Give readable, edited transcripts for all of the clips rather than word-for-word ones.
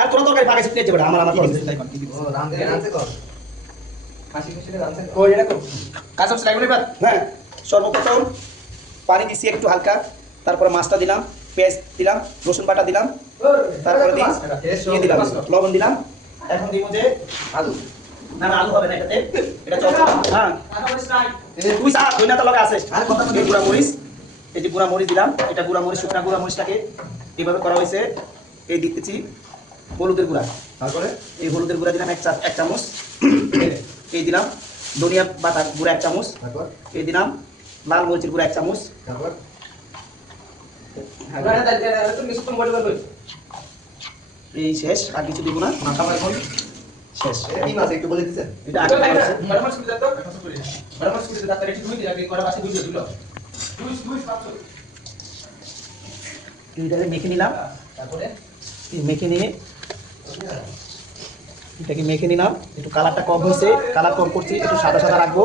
আর কোন তরকারি পাকাইছিস প্লেট যেটা আমার আমার করছিস তাই কোন ও রাঁধতে কর খাসি খাসিতে রাঁধতে ও এটা তো কাঁচা মশলা এগুলো এবার হ্যাঁ সর্বপ্রথম পানি দিছি একটু হালকা তারপরে মাছটা দিলাম পেঁয়াজ দিলাম রসুন বাটা দিলাম তারপরে দিয়ে দিলাম লবণ দিলাম এখন দিব যে আলু না না আলু হবে না এটাতে এটা চল হ্যাঁ তুই সা তুই না তো লগে আছে আর কথা তো গুঁড়া মরিচ এই যে গুঁড়া মরিচ দিলাম এটা গুঁড়া মরিচ শুকনা গুঁড়া মরিচটাকে এইভাবে করা হয়েছে এই দিতেছি হলুদের গুঁড়া তারপরে এই হলুদের গুঁড়া দিলাম এক চামচ এই দিলাম ধনিয়া বাটা গুঁড়া 1 চামচ তারপর এই দিলাম লাল মরিচের গুঁড়া 1 চামচ তারপর এই শেষ আর কিছু দিব না খাবার কোন শেষ এই মাছ একটু বলে দিছেন এটা আগে আছে এইটাকে মেখে নিলাম তারপরে মেখে নিয়ে এটাকে মেখে নিলাম একটু কালারটা কম হয়েছে কালার কম করছি একটু সাদা সাদা রাখবো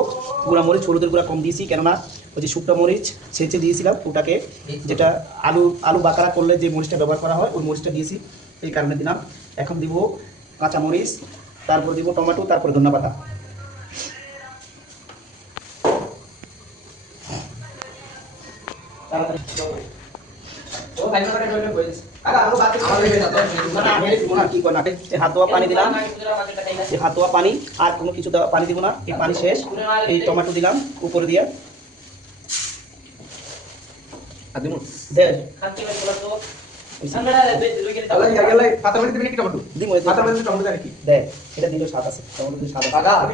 গুঁড়া মরিচ হলুদের গুঁড়া কম দিয়েছি কেননা ওই যে শুকনো মরিচ ছেঁচে দিয়েছিলাম ওটাকে যেটা আলু বাকারা করলে যে মরিচটা ব্যবহার করা হয় ওই মরিচটা দিয়েছি এই কারণে দিলাম এখন দিব কাঁচা মরিচ তারপর দিব টমেটো তারপরে ধনিয়া পাতা হাত ধোয়া পানি দিলাম হাত ধোয়া পানি আর কোনো কিছু পানি দিব না এই পানি শেষ এই টমেটো দিলাম উপরে দিয়ে এটা দিলে স্বাদ আছে টমেটো দিলে স্বাদ আছে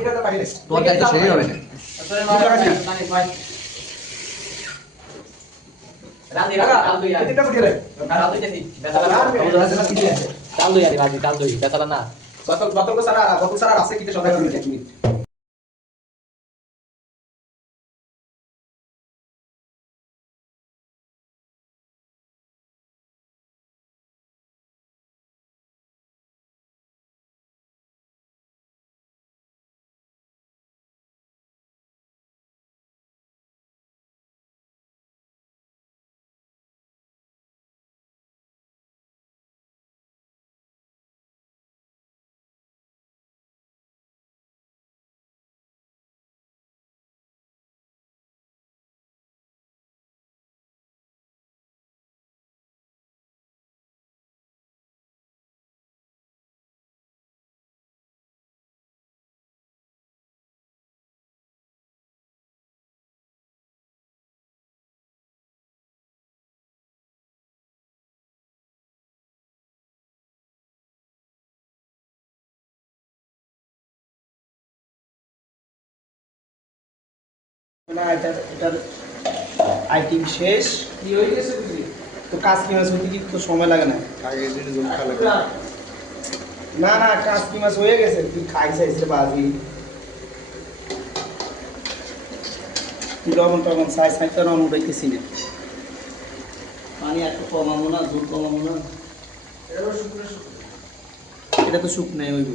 না এটার আইটেম শেষ তো কাজ কি মাছ হতে কিন্তু সময় লাগে না না না কাজ কি মাছ হয়ে গেছে তুই খাই চাইছে বাজি তুই লবণ টবণ সাই তো রং উঠাইতেছি না পানি একটু কমাবো না জল কমাবো না এটা তো শুকনাই হইব